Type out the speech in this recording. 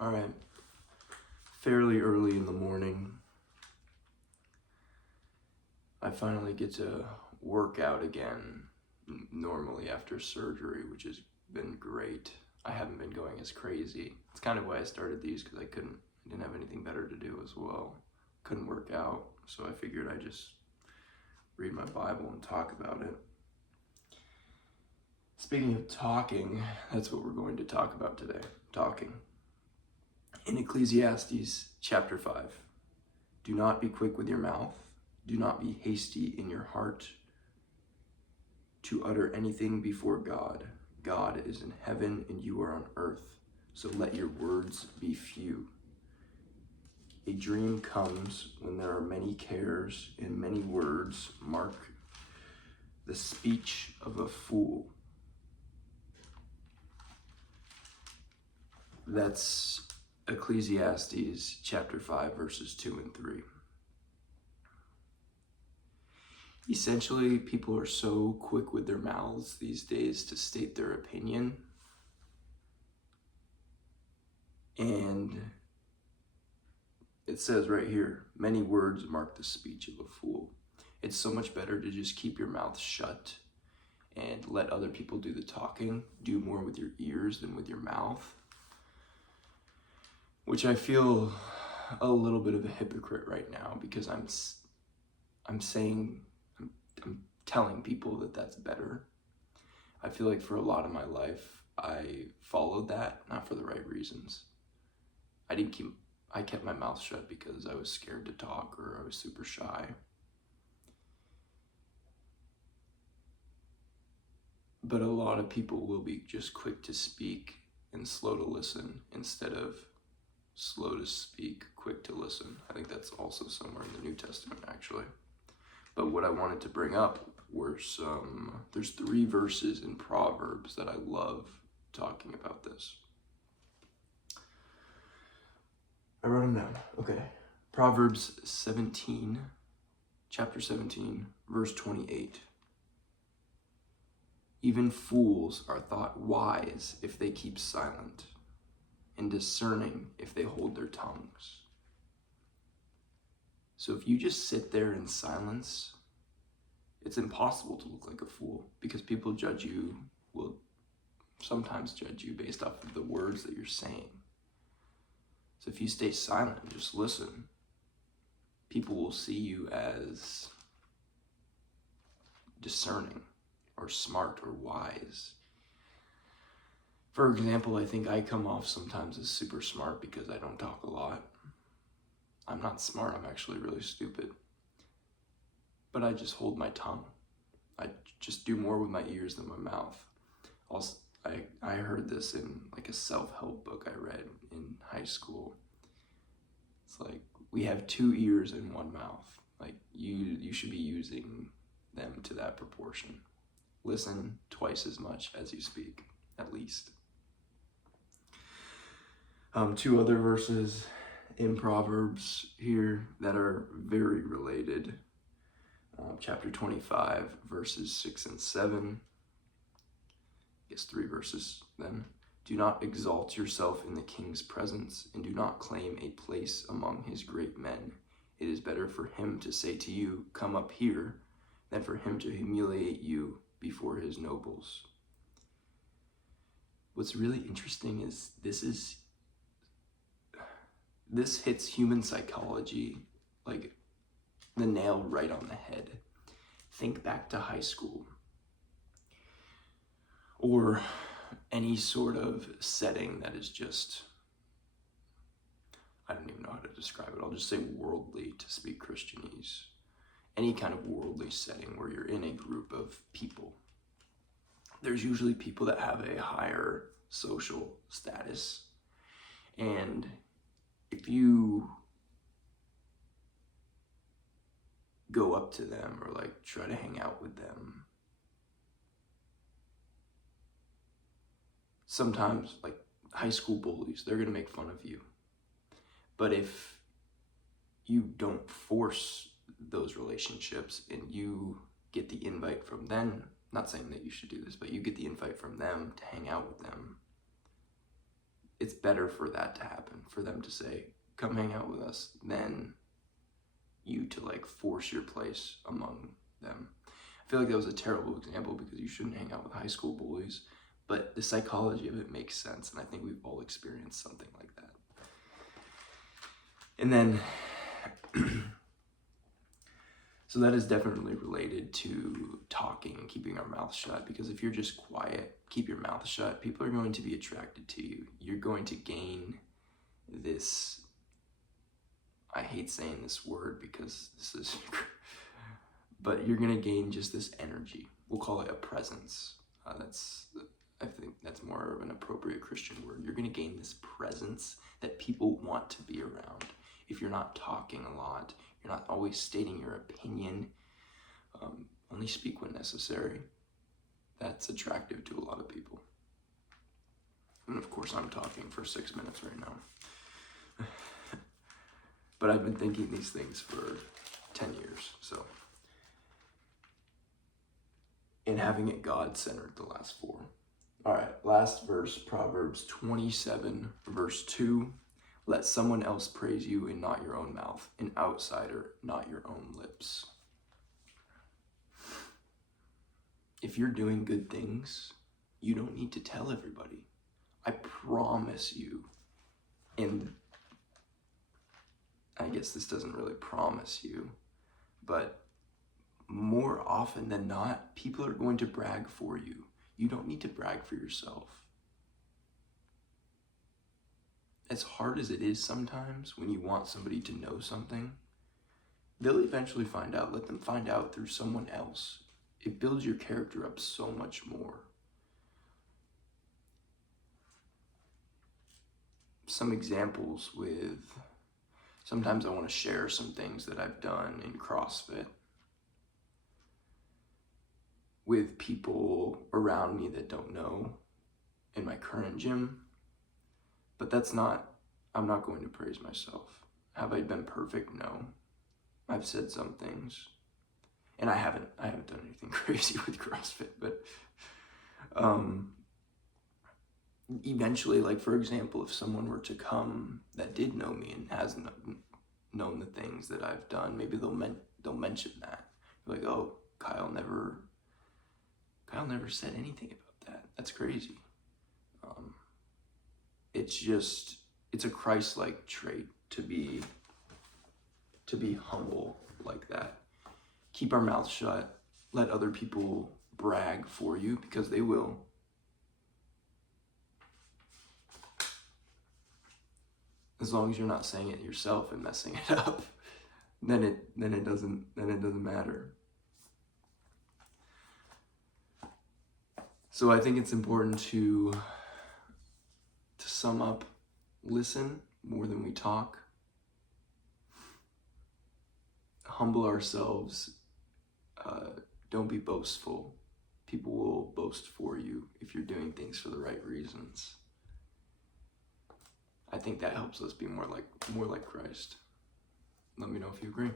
All right, fairly early in the morning, I finally get to work out again, normally after surgery, which has been great. I haven't been going as crazy. It's kind of why I started these, because I didn't have anything better to do as well. Couldn't work out, so I figured I'd just read my Bible and talk about it. Speaking of talking, that's what we're going to talk about today, talking. In Ecclesiastes chapter 5, do not be quick with your mouth, do not be hasty in your heart to utter anything before God. God is in heaven and you are on earth, so let your words be few. A dream comes when there are many cares and many words mark the speech of a fool. That's Ecclesiastes chapter 5, verses 2 and 3. Essentially, people are so quick with their mouths these days to state their opinion. And it says right here, many words mark the speech of a fool. It's so much better to just keep your mouth shut and let other people do the talking. Do more with your ears than with your mouth. Which I feel a little bit of a hypocrite right now, because I'm telling people that that's better. I feel like for a lot of my life, I followed that, not for the right reasons. I kept my mouth shut because I was scared to talk or I was super shy. But a lot of people will be just quick to speak and slow to listen instead of slow to speak, quick to listen. I think that's also somewhere in the New Testament, actually. But what I wanted to bring up were there's 3 verses in Proverbs that I love talking about this. I wrote them down. Okay. Proverbs 17, chapter 17, verse 28. Even fools are thought wise if they keep silent, and discerning if they hold their tongues. So if you just sit there in silence, it's impossible to look like a fool, because people will sometimes judge you based off of the words that you're saying. So if you stay silent and just listen, people will see you as discerning or smart or wise. For example, I think I come off sometimes as super smart because I don't talk a lot. I'm not smart, I'm actually really stupid. But I just hold my tongue. I just do more with my ears than my mouth. Also, I heard this in like a self-help book I read in high school. It's like, we have 2 ears and 1 mouth. Like, you should be using them to that proportion. Listen twice as much as you speak, at least. 2 other verses in Proverbs here that are very related. Chapter 25, verses 6 and 7. I guess 3 verses then. Do not exalt yourself in the king's presence, and do not claim a place among his great men. It is better for him to say to you, come up here, than for him to humiliate you before his nobles. What's really interesting is this hits human psychology like the nail right on the head. Think back to high school or any sort of setting that is just, I don't even know how to describe it. I'll just say worldly to speak Christianese. Any kind of worldly setting where you're in a group of people. There's usually people that have a higher social status. And if you go up to them or like try to hang out with them, sometimes like high school bullies, they're gonna make fun of you. But if you don't force those relationships and you get the invite from them, not saying that you should do this, but you get the invite from them to hang out with them, it's better for that to happen, for them to say, come hang out with us, than you to like force your place among them. I feel like that was a terrible example because you shouldn't hang out with high school bullies, but the psychology of it makes sense, and I think we've all experienced something like that. And then, so that is definitely related to talking and keeping our mouth shut, because if you're just quiet, keep your mouth shut, people are going to be attracted to you. You're going to gain this, I hate saying this word because this is, but you're going to gain just this energy. We'll call it a presence. I think that's more of an appropriate Christian word. You're going to gain this presence that people want to be around. If you're not talking a lot, you're not always stating your opinion, only speak when necessary, that's attractive to a lot of people. And of course, I'm talking for 6 minutes right now. But I've been thinking these things for 10 years, so. And having it God-centered, the last 4. All right, last verse, Proverbs 27, verse 2. Let someone else praise you and not your own mouth, an outsider, not your own lips. If you're doing good things, you don't need to tell everybody. I promise you, and I guess this doesn't really promise you, but more often than not, people are going to brag for you. You don't need to brag for yourself. As hard as it is sometimes when you want somebody to know something, they'll eventually find out. Let them find out through someone else. It builds your character up so much more. Some examples with, sometimes I want to share some things that I've done in CrossFit with people around me that don't know in my current gym. But I'm not going to praise myself. Have I been perfect? No. I've said some things. And I haven't done anything crazy with CrossFit, but eventually, like for example, if someone were to come that did know me and hasn't known the things that I've done, maybe they'll mention that. Like, oh, Kyle never said anything about that. That's crazy. It's a Christ-like trait to be humble like that. Keep our mouths shut. Let other people brag for you, because they will. As long as you're not saying it yourself and messing it up, then it doesn't matter. So I think it's important to sum up, listen more than we talk. Humble ourselves. Don't be boastful. People will boast for you if you're doing things for the right reasons. I think that helps us be more like Christ. Let me know if you agree.